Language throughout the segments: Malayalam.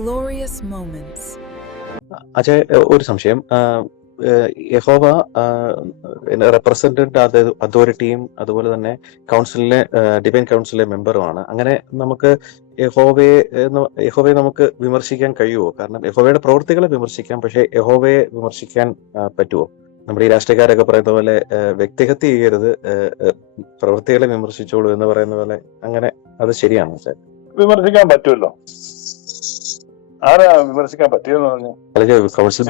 glorious moments. അജയ് ഒരു സംശയം. യഹോവ റെപ്രസെന്റഡ് അതോറിറ്റിയും അതുപോലെ തന്നെ കൗൺസിലിലെ ഡിവൈൻ കൗൺസിലിലെ മെമ്പറുമാണ് അങ്ങനെ നമുക്ക് യഹോവയെ യഹോവയെ നമുക്ക് വിമർശിക്കാൻ കഴിയുമോ കാരണം യഹോവയുടെ പ്രവൃത്തികളെ വിമർശിക്കാം പക്ഷേ യഹോവയെ വിമർശിക്കാൻ പറ്റുമോ നമ്മുടെ ഈ രാഷ്ട്രീയക്കാരൊക്കെ പറയുന്ന പോലെ വ്യക്തിഹത്യ ചെയ്യരുത് പ്രവൃത്തികളെ വിമർശിച്ചോളൂ എന്ന് പറയുന്ന പോലെ അങ്ങനെ അത് ശരിയാണോ വിമർശിക്കാൻ പറ്റുമല്ലോ. ആരാ വിമർശിക്കാൻ പറ്റിയെന്ന് പറഞ്ഞു? കൗൺസിൽ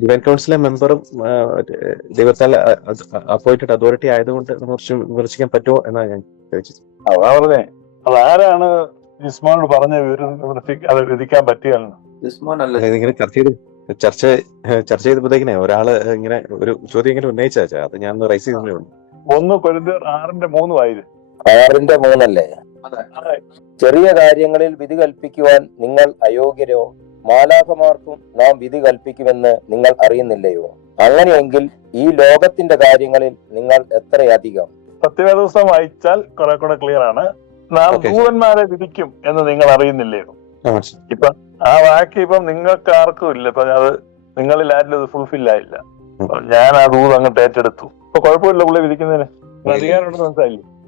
ഡിവൈൻ കൗൺസിലെ മെമ്പറും ദൈവത്താൽ അപ്പോയിന്റഡ് അതോറിറ്റി ആയതുകൊണ്ട് വിമർശി വിമർശിക്കാൻ പറ്റുമോ എന്നാണ് ഞാൻ ചോദിച്ചത്. അതാ പറഞ്ഞേ. അത് ആരാണ് ജിസ്മോനോട് പറഞ്ഞ വിവരം അത് വിധിക്കാൻ ജിസ്മോൻ അല്ല ഇങ്ങനെ ചർച്ച ചെയ്ത് ചർച്ച ചർച്ച ചെയ്തപ്പോഴത്തേക്കിനെ ഒരാൾ ഇങ്ങനെ ഒരു ചോദ്യം ഇങ്ങനെ ഉന്നയിച്ചാ അത് ഞാൻ റൈസ് ചെയ്തേ ഉള്ളൂ. ഒന്ന് കൊരിന്തിയർ ആറിന്റെ മൂന്ന് വായിൽ. ആറിന്റെ മൂന്നല്ലേ? ചെറിയ കാര്യങ്ങളിൽ വിധി കൽപ്പിക്കുവാൻ നിങ്ങൾ അയോഗ്യരോ? മാലാഖമാർക്കും നാം വിധി കൽപ്പിക്കുമെന്ന് നിങ്ങൾ അറിയുന്നില്ലയോ? അങ്ങനെയെങ്കിൽ ഈ ലോകത്തിന്റെ കാര്യങ്ങളിൽ നിങ്ങൾ എത്രയധികം? സത്യവേദോസ്തം വായിച്ചാൽ കുറെ കൂടെ ക്ലിയർ ആണ്. നാം. ദൂതന്മാരെ വിധിക്കും എന്ന് നിങ്ങൾ അറിയുന്നില്ലയോ? ഇപ്പൊ ആ വാക്ക് ഇപ്പം നിങ്ങൾക്ക് ആർക്കും ഇല്ല. ഇപ്പൊ അത് നിങ്ങളിൽ ആരിലും അത് ഫുൾഫിൽ ആയില്ല. ഞാൻ ആ ദൂത് അങ്ങോട്ട് ഏറ്റെടുത്തു. ഇപ്പൊ കുഴപ്പമില്ല പുള്ളി വിധിക്കുന്നതിന്. അധികാരമുണ്ട് മനസ്സിലായില്ലേ?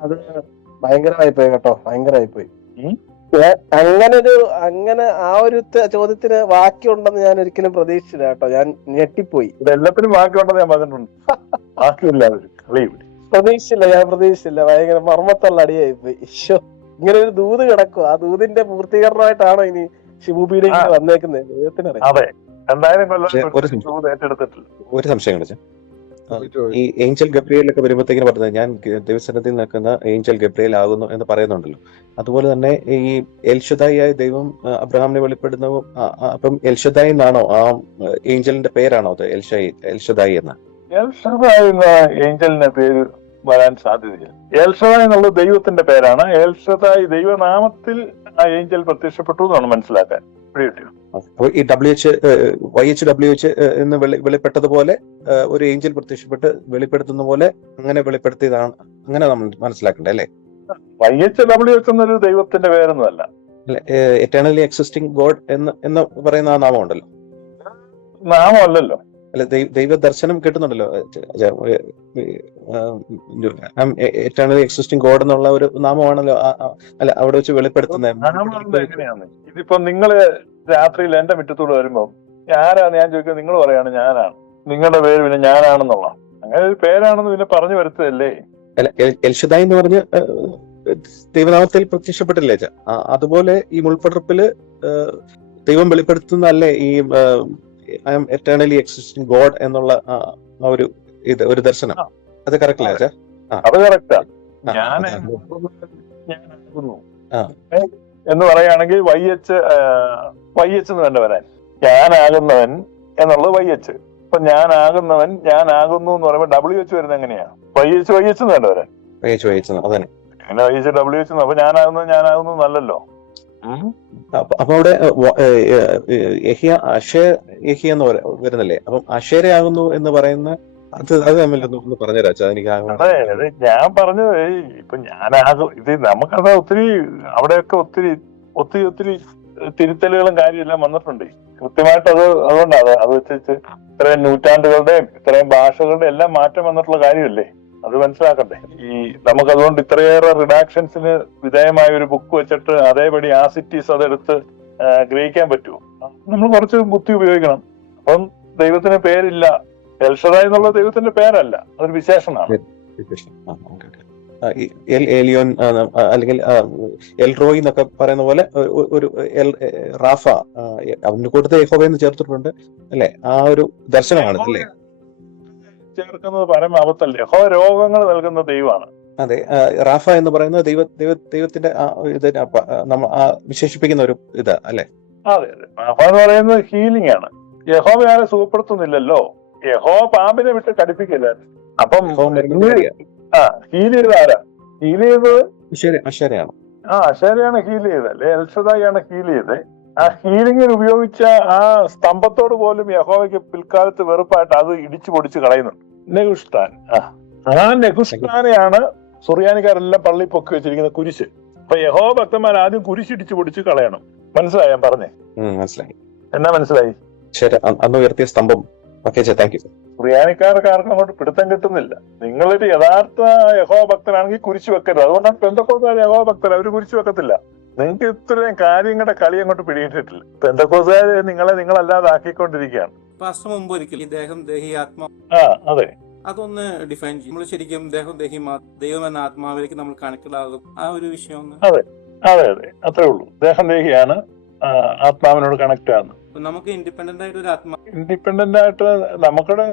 അത് ഭയങ്കരമായി പോയി കേട്ടോ ഭയങ്കരമായി പോയി. അങ്ങനെ ഒരു അങ്ങനെ ആ ഒരു ചോദ്യത്തിന് വാക്യമുണ്ടെന്ന് ഞാൻ ഒരിക്കലും പ്രതീക്ഷിച്ചില്ല കേട്ടോ. ഞാൻ ഞെട്ടിപ്പോയി. എല്ലാത്തിനും വാക്കുണ്ടെന്ന് ഞാൻ പറഞ്ഞിട്ടുണ്ട്. വാക്കില്ല കളി. പ്രതീക്ഷിച്ചില്ല ഞാൻ പ്രതീക്ഷിച്ചില്ല. ഭയങ്കര മർമ്മത്തുള്ള അടിയായി പോയി ഈശോ ഇങ്ങനെ ഒരു ദൂത് കിടക്കും. ആ ദൂതിന്റെ പൂർത്തീകരണമായിട്ടാണോ ഇനി ഇങ്ങനെ വന്നേക്കുന്നത് ദൈവത്തിനറിയാം. അതെ. രണ്ടായിരം കൊല്ലം ഒരു സംശയം. ഈ ഏഞ്ചൽ ഗബ്രിയേലൊക്കെ വരുമ്പോഴത്തേക്കിന് പറഞ്ഞത് ഞാൻ ദൈവസന്നത്തിൽ നിൽക്കുന്ന ഏഞ്ചൽ ഗബ്രിയേൽ ആകുന്നു എന്ന് പറയുന്നുണ്ടല്ലോ. അതുപോലെ തന്നെ ഈ എൽഷദായിയായ ദൈവം അബ്രഹാമിനെ വെളിപ്പെടുന്ന അപ്പം എൽഷദായി എന്നാണോ? ആ ഏഞ്ചലിന്റെ പേരാണോ അത്? എൽഷായി എൽഷദായി എന്ന. എൽഷദായ് എന്ന ഏഞ്ചലിന്റെ പേര് വരാൻ സാധ്യതയില്ല. എൽഷദായ് എന്നുള്ളത് ദൈവത്തിന്റെ പേരാണ്. എൽഷദായ് ദൈവനാമത്തിൽ ആ ഏഞ്ചൽ പ്രത്യക്ഷപ്പെട്ടു എന്നാണ് മനസ്സിലാക്കാൻ. അപ്പോൾ ഈ W H Y H W H എന്ന് വെളി- വെളിപ്പെട്ടതുപോലെ ഒരു ഏഞ്ചൽ പ്രത്യക്ഷപ്പെട്ട് വെളിപ്പെടുത്തുന്ന പോലെ അങ്ങനെ വെളിപ്പെടുത്തിയതാണ്. അങ്ങനെ നമ്മൾ മനസ്സിലാക്കണ്ടേ അല്ലേ? വൈ എച്ച് ഡബ്ല്യു എച്ച് എന്നൊരു ദൈവത്തിന്റെ പേരൊന്നുമല്ല. എറ്റേണലി എക്സിസ്റ്റിംഗ് ഗോഡ് എന്ന് എന്ന് പറയുന്ന ആ നാമം ഉണ്ടല്ലോ നാമമല്ലല്ലോ. അല്ല ദൈവ ദർശനം കിട്ടുന്നുണ്ടല്ലോ. എറ്റേണലി എക്സിസ്റ്റിംഗ് ഗോഡ് എന്നുള്ള ഒരു നാമമാണല്ലോ അല്ല അവിടെ വെച്ച് വെളിപ്പെടുത്തുന്നത്. ഇതിപ്പോ നിങ്ങൾ രാത്രിയിൽ എന്റെ മുറ്റത്തൂടെ വരുമ്പോ ആരാന്ന് ഞാൻ ചോദിക്കുന്നത് നിങ്ങൾ പറയാണ് ഞാനാണ്. നിങ്ങളുടെ പേര് പിന്നെ ഞാനാണെന്നുള്ള അങ്ങനെ ഒരു പേരാണെന്ന് പിന്നെ പറഞ്ഞു വരുത്തതല്ലേ? അല്ല എൽഷദായി എന്ന് പറഞ്ഞ് ദൈവനാമത്തിൽ പ്രത്യക്ഷപ്പെട്ടില്ലേ അതുപോലെ ഈ മുൾപ്പടർപ്പിൽ ദൈവം വെളിപ്പെടുത്തുന്നല്ലേ ഈ I am eternally existing God എന്നുള്ള ആ ഒരു ഇത് ഒരു ദർശനം. അത് കറക്റ്റ് അല്ലേ? അത് കറക്റ്റാ ഞാൻ എന്ന് പറയുകയാണെങ്കിൽ വൈ എച്ച് വൈ എച്ച് എന്ന് വേണ്ട വരാൻ ഞാനാകുന്നവൻ എന്നുള്ളത് വൈ എച്ച്. ഇപ്പൊ ഞാനാകുന്നവൻ ഞാനാകുന്നു എന്ന് പറയുമ്പോൾ ഡബ്ല്യു എച്ച് വരുന്നത് എങ്ങനെയാ? വൈ എച്ച് വൈ എച്ച് എന്ന് വേണ്ട വരാൻ വൈ എച്ച് വൈ എച്ച് അങ്ങനെ വൈ എച്ച് ഡബ്ല്യു എച്ച് അപ്പൊ ഞാനാകുന്നത് ഞാനാകുന്നു നല്ലല്ലോ. അപ്പൊ അവിടെ അഷേ യഹിയ എന്ന് വരുന്നില്ലേ? അപ്പം അഷേരയാകുന്നു എന്ന് പറയുന്ന അത് അത് എനിക്ക് ഞാൻ പറഞ്ഞത് ഇപ്പൊ ഞാനാകും ഇത് നമുക്കത് ഒത്തിരി അവിടെയൊക്കെ ഒത്തിരി ഒത്തിരി ഒത്തിരി തിരുത്തലുകളും കാര്യമെല്ലാം വന്നിട്ടുണ്ട്. കൃത്യമായിട്ട് അത് അതുകൊണ്ടാണ് അത് വെച്ച് ഇത്രയും നൂറ്റാണ്ടുകളുടെയും ഇത്രയും ഭാഷകളുടെയും എല്ലാം മാറ്റം വന്നിട്ടുള്ള കാര്യമല്ലേ? അത് മനസ്സിലാക്കണ്ടേ. ഈ നമുക്കതുകൊണ്ട് ഇത്രയേറെ റിഡാക്ഷൻസിന് വിധേയമായ ഒരു ബുക്ക് വെച്ചിട്ട് അതേപടി ആ സിറ്റീസ് അതെടുത്ത് ഗ്രഹിക്കാൻ പറ്റുമോ? നമ്മൾ കുറച്ച് ബുദ്ധി ഉപയോഗിക്കണം. അപ്പം ദൈവത്തിന് പേരില്ല. എൽഷദായ് എന്നുള്ള ദൈവത്തിന്റെ പേരല്ല. അതൊരു വിശേഷണമാണ് ആ, അല്ലെങ്കിൽ എൽ റോയ് എന്നൊക്കെ പറയുന്ന പോലെ ഒരു- എൽ റാഫ അവന് കൂട്ടത്തിൽ യഹോവ എന്ന് ചേർത്തിട്ടുണ്ട്. അല്ലെ? ആ ഒരു ദർശനമാണ് അല്ലേ? ചേർക്കുന്നത് പരമ അബദ്ധല്ലേ ഹോ രോഗങ്ങൾ നൽകുന്ന ദൈവമാണ്. അതെ റാഫ എന്ന് പറയുന്നത് ദൈവ ദൈവ ദൈവത്തിന്റെ ആ ഇത് നമ്മൾ വിശേഷിപ്പിക്കുന്ന ഒരു ഇത് അല്ലെ? അതെ അതെ. അഫ എന്ന് പറയുന്നത് ഹീലിംഗ് ആണ്. യഹോവ ആരെ സുഖപ്പെടുത്തുന്നില്ലല്ലോ? യഹോ പാമ്പിനെ വിട്ട് കടിപ്പിക്കില്ല അപ്പം ആ ഹീൽ ചെയ്ത് ആരാ? ഹീൽ ചെയ്തത്? ശരി ശരിയാണ് ആ അശ്വരയാണ് ഹീൽ ചെയ്തത് അല്ലെ? എൽഷദായാണ് ഹീൽ ചെയ്തത്. ആ ഹീലിംഗിൽ ഉപയോഗിച്ച ആ സ്തംഭത്തോട് പോലും യഹോവയ്ക്ക് പിൽക്കാലത്ത് വെറുപ്പായിട്ട് അത് ഇടിച്ചു പൊടിച്ച് കളയുന്നുണ്ട്. നെഹുഷ്ടാൻ ആ. ആ നെഹുഷ്ടാനെയാണ് സുറിയാനിക്കാരെല്ലാം പള്ളി പൊക്കി വെച്ചിരിക്കുന്ന കുരിശ്. അപ്പൊ യഹോ ഭക്തന്മാർ ആദ്യം കുരിശിടിച്ച് പൊടിച്ച് കളയണം. മനസ്സിലായി? ഞാൻ പറഞ്ഞേ. മനസ്സിലായി. എന്നാ മനസ്സിലായി? ശരി അന്ന് ഉയർത്തിയ സ്തംഭം. ക്രിയാനിക്കാർക്ക് ആർക്കും അങ്ങോട്ട് പിടുത്തം കിട്ടുന്നില്ല. നിങ്ങളൊരു യഥാർത്ഥ യഹോ ഭക്തനാണെങ്കിൽ കുരിശു വെക്കരുത്. അതുകൊണ്ടാണ് പെന്തക്കോസുകാർ യഹോ ഭക്തർ അവർ കുരിശു വെക്കത്തില്ല. നിങ്ങൾക്ക് ഇത്രയും കാര്യങ്ങളുടെ കളി അങ്ങോട്ട് പിടിയിട്ടിട്ടില്ല പെന്തക്കോസുകാർ നിങ്ങളെ നിങ്ങളല്ലാതെ ആക്കിക്കൊണ്ടിരിക്കുകയാണ് പാസ്റ്റർ മുമ്പ് ഒരിക്കൽ ദേഹം ദേഹി ആത്മാ അതെ. അതൊന്ന് ഡിഫൈൻ ചെയ്യും. നമ്മൾ ശരിക്കും ദേഹം ദേഹി ദൈവം എന്ന ആത്മാവിലേക്ക് നമ്മൾ കണക്റ്റഡ് ആകും ആ ഒരു വിഷയം ഒന്ന്. അതെ അതെ അത്രേ ഉള്ളൂ. ദേഹം ദേഹിയാണ് ആത്മാവിനോട് കണക്ട് ആണ് നമുക്ക് ഇൻഡിപെൻഡന്റ് ആയിട്ട് ഒരു ആത്മാ ഇൻഡിപെൻഡന്റ് ആയിട്ട് നമുക്കിടെ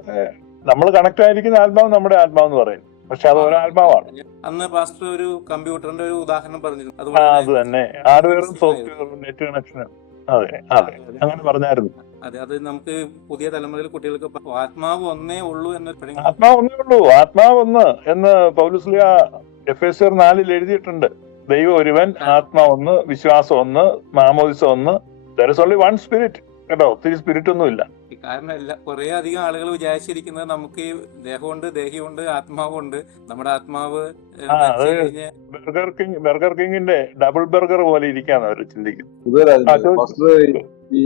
നമ്മൾ കണക്ട് ആയിരിക്കുന്ന ആത്മാവ് നമ്മുടെ ആത്മാവെന്ന് പറയും. പക്ഷെ അത് ഒരു ആത്മാവാണ് അന്ന് പാസ്റ്റർ ഒരു കമ്പ്യൂട്ടറിന്റെ ഒരു ഉദാഹരണം പറഞ്ഞിരുന്നു. അത് തന്നെ. ഹാർഡ്വെയറും സോഫ്റ്റ്വെയറും നെറ്റ് കണക്ഷനും. അതെ. അതെ. അങ്ങനെ പറഞ്ഞായിരുന്നു. അതെ അത് നമുക്ക് പുതിയ തലമുറയിൽ കുട്ടികൾക്ക് ആത്മാവ് ഒന്നേ ഉള്ളൂ എന്ന് ആത്മാവ് ഒന്നേ ഉള്ളൂ. ആത്മാവ് ഒന്ന് എന്ന് പൗലുസ്ലിയ എഫ് എസ് ആർ നാലിൽ എഴുതിയിട്ടുണ്ട്. ദൈവം ഒരുവൻ ആത്മാവ് ഒന്ന് വിശ്വാസം ഒന്ന് മാമോദിസം ഒന്ന്. There is only one spirit കേട്ടോ ഒത്തിരി സ്പിരിറ്റ് ഒന്നുമില്ല. കാരണം എല്ലാ കുറെ അധികം ആളുകൾ വിചാരിച്ചിരിക്കുന്നത് നമുക്ക് ഈ ദേഹമുണ്ട് ദേഹിയുണ്ട് ആത്മാവുണ്ട് നമ്മുടെ ആത്മാവ് ബർഗർ കിങ് ബർഗർ കിങ്ങിന്റെ ഡബിൾ ബർഗർ പോലെ ഇരിക്കാന്ന് അവർ ചിന്തിക്കുന്നത്. ഈ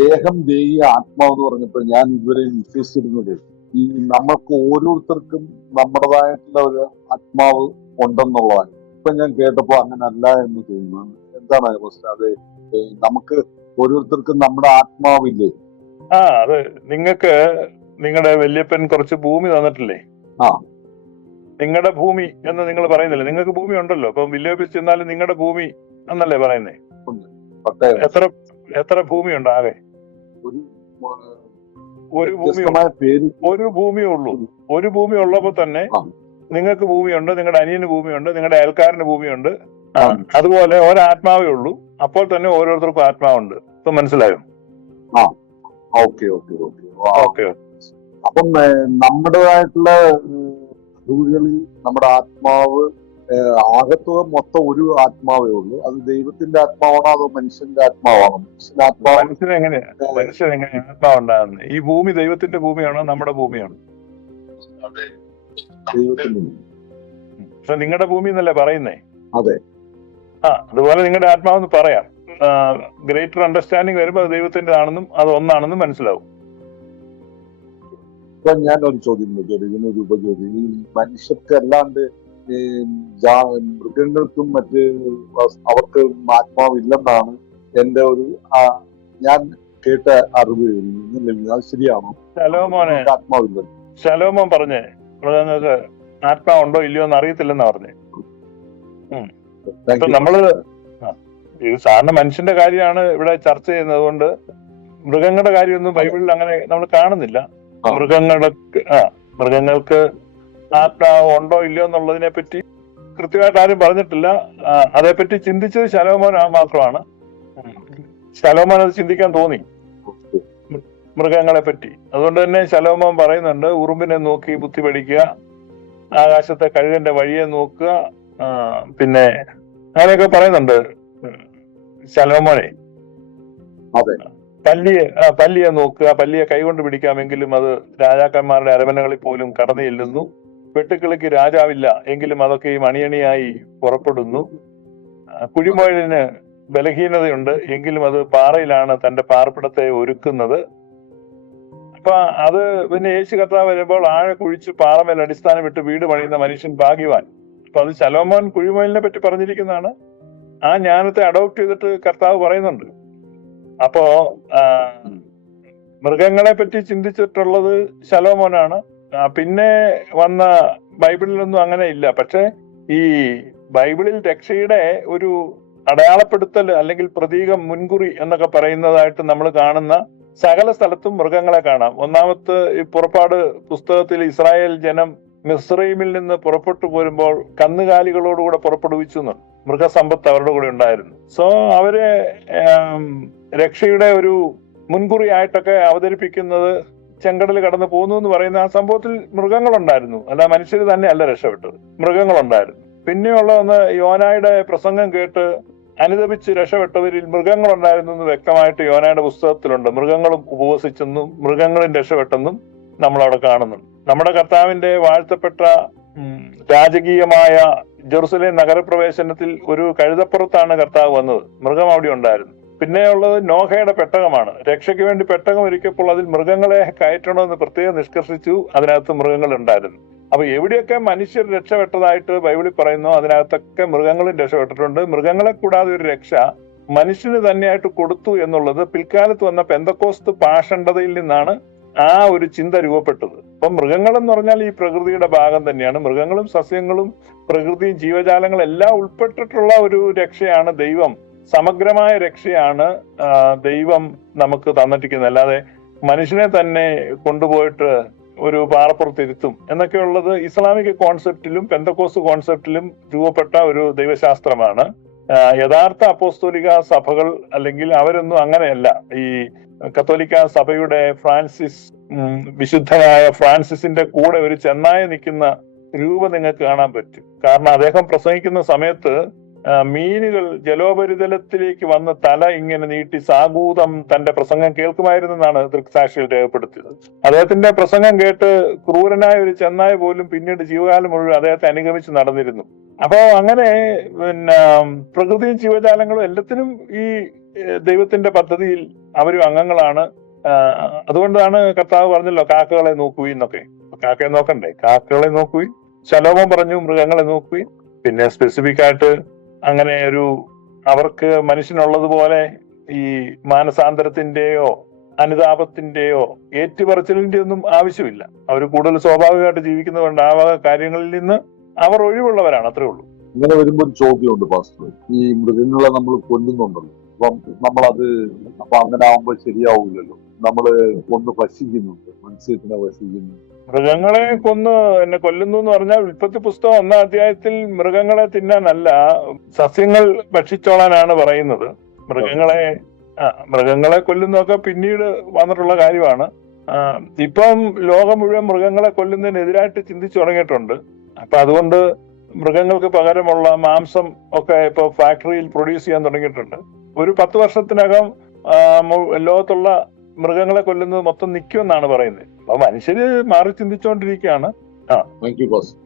ദേഹം ദേഹി ആത്മാവ് എന്ന് പറഞ്ഞപ്പോൾ ഞാൻ ഇതുവരെ വിശ്വസിച്ചിരുന്നത് ഈ നമ്മൾക്ക് ഓരോരുത്തർക്കും നമ്മുടേതായിട്ടുള്ള ഒരു ആത്മാവ് ഉണ്ടെന്നുള്ളതാണ്. ഇപ്പൊ ഞാൻ കേട്ടപ്പോ അങ്ങനല്ല എന്ന് തോന്നുന്നു. എന്താണ് അത് നമുക്ക് ഓരോരുത്തർക്കും നമ്മുടെ ആത്മാവില്ലേ? ആ അത് നിങ്ങൾക്ക് നിങ്ങളുടെ വല്യപ്പൻ കുറച്ച് ഭൂമി തന്നിട്ടില്ലേ? ആ. നിങ്ങളുടെ ഭൂമി എന്ന് നിങ്ങൾ പറയുന്നില്ല? നിങ്ങൾക്ക് ഭൂമി ഉണ്ടല്ലോ. അപ്പൊ വില്ലേജ് ചെന്നാലും നിങ്ങളുടെ ഭൂമി എന്നല്ലേ പറയുന്നേ? എത്ര എത്ര ഭൂമി ഉണ്ട് ആകെ? ഒരു ഭൂമി ഒരു ഭൂമിയേ ഉള്ളൂ. ഒരു ഭൂമി ഉള്ളപ്പോ തന്നെ. നിങ്ങൾക്ക് ഭൂമിയുണ്ട് നിങ്ങളുടെ അനിയന് ഭൂമിയുണ്ട് നിങ്ങളുടെ അയൽക്കാരന് ഭൂമിയുണ്ട്. അതുപോലെ ഒരാത്മാവേ ഉള്ളൂ. അപ്പോൾ തന്നെ ഓരോരുത്തർക്കും ആത്മാവുണ്ട്. ഇപ്പൊ മനസ്സിലായോ? Okay okay okay. ഓക്കെ അപ്പം നമ്മുടേതായിട്ടുള്ള റൂളുകളിൽ നമ്മുടെ ആത്മാവ് ആകത്തുക മൊത്തം ഒരു ആത്മാവേ ഉള്ളൂ. അത് ദൈവത്തിന്റെ ആത്മാവാണോ അതോ മനുഷ്യന്റെ ആത്മാവാണോ? മനുഷ്യന്റെ ആത്മാവ് മനുഷ്യൻ എങ്ങനെയാ? ആത്മാവുണ്ടാകുന്നത്. ഈ ഭൂമി ദൈവത്തിന്റെ ഭൂമിയാണോ നമ്മുടെ ഭൂമിയാണോ? ദൈവത്തിന്റെ പക്ഷെ നിങ്ങളുടെ ഭൂമി എന്നല്ലേ പറയുന്നേ? അതെ. ആ അതുപോലെ നിങ്ങളുടെ ആത്മാവെന്ന് പറയാം. ഗ്രേറ്റർ അണ്ടർസ്റ്റാൻഡിങ് വരുമ്പോൾ അത് ദൈവത്തിന്റെതാണെന്നും അത് ഒന്നാണെന്നും മനസ്സിലാവും. ഇപ്പൊ ഞാൻ ഒരു ചോദ്യം ചോദിക്കുന്നു ഇതിനൊരു ഉപചോദ്യം ഈ മനുഷ്യർക്ക് അല്ലാണ്ട് മൃഗങ്ങൾക്കും മറ്റ് അവർക്ക് ആത്മാവില്ലെന്നാണ് എന്റെ ഒരു ഞാൻ കേട്ട അറിവ്. അത് ശരിയാണോ? ശലോമോനെ ആത്മാവില്ല. ശലോമോൻ പറഞ്ഞേ ആത്മാവുണ്ടോ ഇല്ലയോ എന്ന് അറിയത്തില്ലെന്നാ പറഞ്ഞേ. നമ്മൾ ഇത് സാധാരണ മനുഷ്യന്റെ കാര്യമാണ് ഇവിടെ ചർച്ച ചെയ്യുന്നത് കൊണ്ട് മൃഗങ്ങളുടെ കാര്യമൊന്നും ബൈബിളിൽ അങ്ങനെ നമ്മൾ കാണുന്നില്ല. മൃഗങ്ങൾക്ക് ആ മൃഗങ്ങൾക്ക് ആത്മാവ് ഉണ്ടോ ഇല്ലയോ എന്നുള്ളതിനെ പറ്റി കൃത്യമായിട്ട് ആരും പറഞ്ഞിട്ടില്ല അതേപ്പറ്റി ചിന്തിച്ചത് ശലോമോൻ ആ മാത്രമാണ്. ശലോമോൻ അത് ചിന്തിക്കാൻ തോന്നി മൃഗങ്ങളെ പറ്റി അതുകൊണ്ട് തന്നെ ശലോമോൻ പറയുന്നുണ്ട് ഉറുമ്പിനെ നോക്കി ബുദ്ധി പഠിക്കുക ആകാശത്തെ കഴുകന്റെ വഴിയെ നോക്കുക പിന്നെ അങ്ങനെയൊക്കെ പറയുന്നുണ്ട്. ശലോമോനെ അതെ. പല്ലിയെ ആ, പല്ലിയെ നോക്കുക പല്ലിയെ കൈകൊണ്ട് പിടിക്കാമെങ്കിലും അത് രാജാക്കന്മാരുടെ അരമനകളിൽ പോലും കടന്നു ചെല്ലുന്നു. വെട്ടുക്കിളിക്ക് രാജാവില്ല എങ്കിലും അതൊക്കെ ഈ മണിയണിയായി പുറപ്പെടുന്നു. കുഴിമൊഴലിന് ബലഹീനതയുണ്ട് എങ്കിലും അത് പാറയിലാണ് തന്റെ പാർപ്പിടത്തെ ഒരുക്കുന്നത്. അപ്പൊ അത് പിന്നെ യേശു കർത്താവ് വരുമ്പോൾ ആഴ കുഴിച്ച് പാറമേൽ അടിസ്ഥാനം വിട്ട് വീട് പണിയുന്ന മനുഷ്യൻ ഭാഗ്യവാൻ. അപ്പൊ അത് ശലോമോൻ കുഴിമൊഴലിനെ പറ്റി പറഞ്ഞിരിക്കുന്നതാണ്. ആ ജ്ഞാനത്തെ അഡോപ്റ്റ് ചെയ്തിട്ട് കർത്താവ് പറയുന്നുണ്ട്. അപ്പോ മൃഗങ്ങളെ പറ്റി ചിന്തിച്ചിട്ടുള്ളത് ശലോമോനാണ്. പിന്നെ വന്ന ബൈബിളിലൊന്നും അങ്ങനെ ഇല്ല. പക്ഷെ ഈ ബൈബിളിൽ രക്ഷയുടെ ഒരു അടയാളപ്പെടുത്തൽ അല്ലെങ്കിൽ പ്രതീകം മുൻകുറി എന്നൊക്കെ പറയുന്നതായിട്ട് നമ്മൾ കാണുന്ന സകല സ്ഥലത്തും മൃഗങ്ങളെ കാണാം. ഒന്നാമത്തെ ഈ പുറപ്പാട് പുസ്തകത്തിൽ ഇസ്രായേൽ ജനം മിസ്രൈമിൽ നിന്ന് പുറപ്പെട്ടു പോരുമ്പോൾ കന്നുകാലികളോടുകൂടെ പുറപ്പെടുവിച്ചു എന്നുണ്ട്. മൃഗസമ്പത്ത് അവരുടെ കൂടെ ഉണ്ടായിരുന്നു. സോ അവരെ രക്ഷയുടെ ഒരു മുൻകുറി ആയിട്ടൊക്കെ അവതരിപ്പിക്കുന്നത് ചെങ്കടൽ കടന്നു പോകുന്നു എന്ന് പറയുന്ന ആ സംഭവത്തിൽ മൃഗങ്ങളുണ്ടായിരുന്നു. അല്ല മനുഷ്യർ തന്നെ അല്ല രക്ഷപ്പെട്ടത്. മൃഗങ്ങളുണ്ടായിരുന്നു. പിന്നെയുള്ള ഒന്ന് യോനായുടെ പ്രസംഗം കേട്ട് അനുദപിച്ച് രക്ഷപ്പെട്ടവരിൽ മൃഗങ്ങളുണ്ടായിരുന്നു എന്ന് വ്യക്തമായിട്ട് യോനായുടെ പുസ്തകത്തിലുണ്ട്. മൃഗങ്ങളും ഉപവസിച്ചെന്നും മൃഗങ്ങളും രക്ഷപ്പെട്ടെന്നും നമ്മൾ അവിടെ കാണുന്നുണ്ട്. നമ്മുടെ കർത്താവിന്റെ വാഴ്ത്തപ്പെട്ട രാജകീയമായ ജെറുസലേം നഗരപ്രവേശനത്തിൽ ഒരു കഴുതപ്പുറത്താണ് കർത്താവ് വന്നത്. മൃഗം അവിടെ ഉണ്ടായിരുന്നു. പിന്നെ ഉള്ളത് നോഹയുടെ പെട്ടകമാണ്. രക്ഷയ്ക്ക് വേണ്ടി പെട്ടകം ഒരുക്കിയപ്പോൾ അതിൽ മൃഗങ്ങളെ കയറ്റണമെന്ന് പ്രത്യേകം നിഷ്കർഷിച്ചു. അതിനകത്ത് മൃഗങ്ങൾ ഉണ്ടായിരുന്നു. അപ്പൊ എവിടെയൊക്കെ മനുഷ്യർ രക്ഷപ്പെട്ടതായിട്ട് ബൈബിളിൽ പറയുന്നു അതിനകത്തൊക്കെ മൃഗങ്ങളും രക്ഷപ്പെട്ടിട്ടുണ്ട് മൃഗങ്ങളെ കൂടാതെ ഒരു രക്ഷ മനുഷ്യന് തന്നെയായിട്ട് കൊടുത്തു എന്നുള്ളത് പിൽക്കാലത്ത് വന്ന പെന്തക്കോസ്ത് പാഷണ്ഡതയിൽ നിന്നാണ് ആ ഒരു ചിന്ത രൂപപ്പെട്ടത്. അപ്പൊ മൃഗങ്ങൾ എന്ന് പറഞ്ഞാൽ ഈ പ്രകൃതിയുടെ ഭാഗം തന്നെയാണ്. മൃഗങ്ങളും സസ്യങ്ങളും പ്രകൃതിയും ജീവജാലങ്ങളും എല്ലാം ഉൾപ്പെട്ടിട്ടുള്ള ഒരു രക്ഷയാണ് ദൈവം. സമഗ്രമായ രക്ഷയാണ് ദൈവം നമുക്ക് തന്നിട്ടിരിക്കുന്നത് അല്ലാതെ മനുഷ്യനെ തന്നെ കൊണ്ടുപോയിട്ട് ഒരു പാറപ്പുറത്തിരുത്തും എന്നൊക്കെയുള്ളത് ഇസ്ലാമിക കോൺസെപ്റ്റിലും പെന്തക്കോസ് കോൺസെപ്റ്റിലും രൂപപ്പെട്ട ഒരു ദൈവശാസ്ത്രമാണ്. യഥാർത്ഥ അപ്പോസ്തോലിക സഭകൾ അല്ലെങ്കിൽ അവരൊന്നും അങ്ങനെയല്ല. ഈ കത്തോലിക്ക സഭയുടെ ഫ്രാൻസിസ് വിശുദ്ധനായ ഫ്രാൻസിസിന്റെ കൂടെ ഒരു ചെന്നായ നിൽക്കുന്ന രൂപം നിങ്ങൾക്ക് കാണാൻ പറ്റും. കാരണം അദ്ദേഹം പ്രസംഗിക്കുന്ന സമയത്ത് മീനുകൾ ജലോപരിതലത്തിലേക്ക് വന്ന തല ഇങ്ങനെ നീട്ടി സാഗൂതം തന്റെ പ്രസംഗം കേൾക്കുമായിരുന്നെന്നാണ് ദൃക്സാക്ഷിയിൽ രേഖപ്പെടുത്തിയത്. അദ്ദേഹത്തിന്റെ പ്രസംഗം കേട്ട് ക്രൂരനായ ഒരു ചെന്നായ പോലും പിന്നീട് ജീവകാലം മുഴുവൻ അദ്ദേഹത്തെ അനുഗമിച്ച് നടന്നിരുന്നു. അപ്പോ അങ്ങനെ പിന്നെ പ്രകൃതിയും ജീവജാലങ്ങളും എല്ലാത്തിനും ഈ ദൈവത്തിന്റെ പദ്ധതിയിൽ അവരും അംഗങ്ങളാണ്. അതുകൊണ്ടാണ് കർത്താവ് പറഞ്ഞല്ലോ കാക്കകളെ നോക്കുകയും എന്നൊക്കെ. കാക്കയെ നോക്കണ്ടേ? കാക്കകളെ നോക്കുകയും ശലോമം പറഞ്ഞു മൃഗങ്ങളെ നോക്കുകയും പിന്നെ സ്പെസിഫിക് ആയിട്ട് അങ്ങനെ ഒരു അവർക്ക് മനുഷ്യനുള്ളതുപോലെ ഈ മാനസാന്തരത്തിന്റെയോ അനുതാപത്തിന്റെയോ ഏറ്റുപറച്ചിലിന്റെ ഒന്നും ആവശ്യമില്ല. അവർ കൂടുതൽ സ്വാഭാവികമായിട്ട് ജീവിക്കുന്നതുകൊണ്ട് ആ വക കാര്യങ്ങളിൽ നിന്ന് അവർ ഒഴിവുള്ളവരാണ് അത്രേ ഉള്ളൂ. ഇങ്ങനെ വരുമ്പോൾ ഒരു ചോദ്യമുണ്ട് പാസ്റ്റർ ഈ മൃഗങ്ങളെ നമ്മൾ കൊല്ലുന്നുണ്ടല്ലോ. അപ്പം നമ്മളത് അപ്പൊ അങ്ങനെ ആവുമ്പോൾ ശരിയാവില്ലല്ലോ നമ്മൾ ഒന്ന് ഭക്ഷിക്കുന്നുണ്ട് മത്സ്യത്തിനെ വശിക്കുന്നു മൃഗങ്ങളെ കൊന്ന് എന്നെ കൊല്ലുന്നു എന്ന് പറഞ്ഞാൽ ഉൽപ്പത്തി പുസ്തകം ഒന്നാം അധ്യായത്തിൽ മൃഗങ്ങളെ തിന്നാനല്ല സസ്യങ്ങൾ ഭക്ഷിച്ചോളാനാണ് പറയുന്നത്. മൃഗങ്ങളെ മൃഗങ്ങളെ കൊല്ലുന്നതൊക്കെ പിന്നീട് വന്നിട്ടുള്ള കാര്യമാണ്. ഇപ്പം ലോകം മുഴുവൻ മൃഗങ്ങളെ കൊല്ലുന്നതിനെതിരായിട്ട് ചിന്തിച്ചു തുടങ്ങിയിട്ടുണ്ട്. അപ്പൊ അതുകൊണ്ട് മൃഗങ്ങൾക്ക് പകരമുള്ള മാംസം ഒക്കെ ഇപ്പൊ ഫാക്ടറിയിൽ പ്രൊഡ്യൂസ് ചെയ്യാൻ തുടങ്ങിയിട്ടുണ്ട്. ഒരു പത്ത് വർഷത്തിനകം ലോകത്തുള്ള മൃഗങ്ങളെ കൊല്ലുന്നത് മൊത്തം നിൽക്കുമെന്നാണ് പറയുന്നത്. അപ്പൊ മനുഷ്യര് മാറി ചിന്തിച്ചുകൊണ്ടിരിക്കുകയാണ് താങ്ക് യു പാസ്റ്റർ